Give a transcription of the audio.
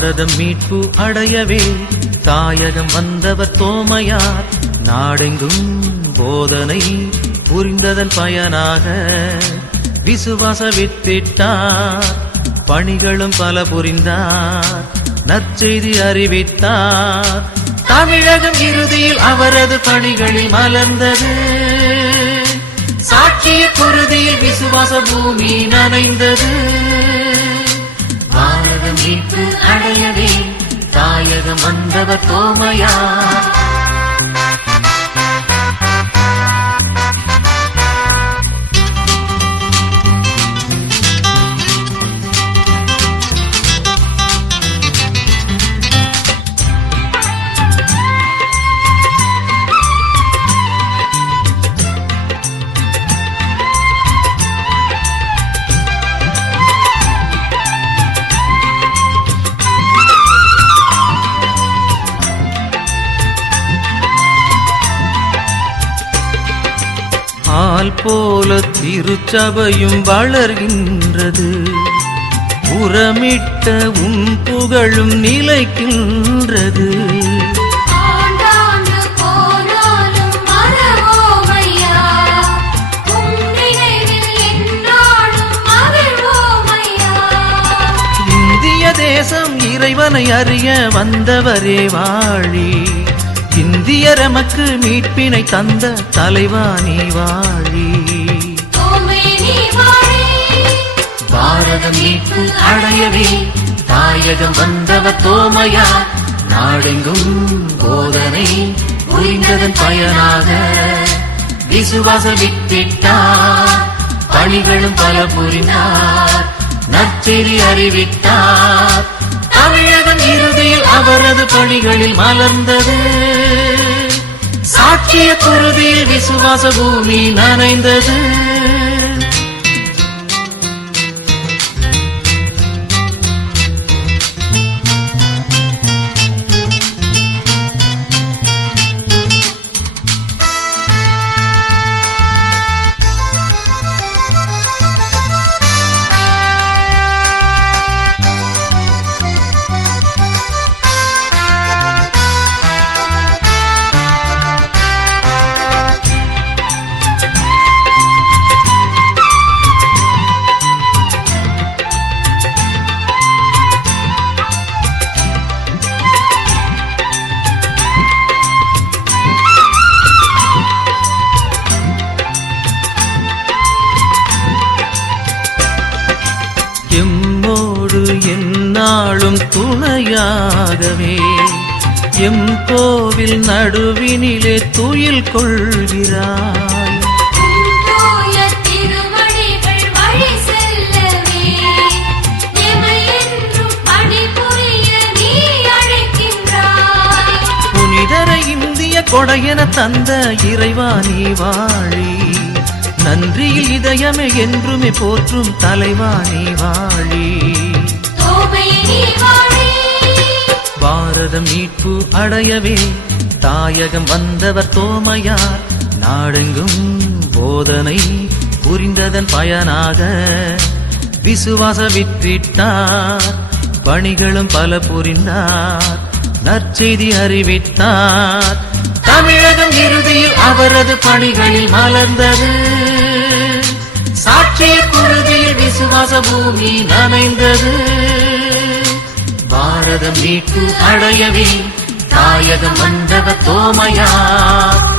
பாரதம் மீட்பு அடையவே தாயகம் வந்தவர் தோமையார். நாடெங்கும் போதனை புரிந்ததன் பயனாக விசுவாச வித்திட்டார். பணிகளும் பல புரிந்தார், நற்செய்தி அறிவித்தார். தமிழகம் இறுதியில் அவரது பணிகளில் மலர்ந்தது. சாட்சிய குருதியில் விசுவாச பூமி நனைந்தது. பாரதம் மீட்பு அடையவே தாயகம் வந்தவர் தோமையார். ஆல் போல திருச்சபையும் வளர்கின்றது. உரமிட்ட உன் புகழும் நிலைக்கின்றது. இந்திய தேசம் இறைவனை அறிய வந்தவரே வாழி. இந்தியர் எமக்கு மீட்பினை தந்த தலைவா நீ வாழி. பாரதம் மீட்பு அடையவே தாயகம் வந்தவர் தோமையார். நாடெங்கும் போதனை புரிந்ததன் பயனாக விசுவாச வித்திட்டார். பணிகளும் பல புரிந்தார், நற்செய்தி அறிவித்தார். தமிழகம் இறுதியில் அவரது பணிகளில் மலர்ந்தது. சாட்சிய குருதியில் விசுவாச பூமி நனைந்தது. எம்மோடு எந்நாளும் துணையாகவே எம் கோவில் நடுவினிலே துயில் கொள்கிறாய். புனிதரை இந்திய கொடையென தந்த இறைவா நீ வாழி. நன்றியில் இதயமே என்றுமே போற்றும் தலைவா நீ வாழி. பாரதம் மீட்பு அடையவே தாயகம் வந்தவர் தோமையார். நாடெங்கும் போதனை புரிந்ததன் பயனாக விசுவாச வித்திட்டார். பணிகளும் பல புரிந்தார், நற்செய்தி அறிவித்தார். தமிழகம் இறுதியில் அவரது பணிகளில் மலர்ந்தது. சாட்சிய குருதியில் விசுவாச பூமி நனைந்தது. பாரதம் மீட்பு அடையவே தாயகம் வந்தவர் தோமையார்.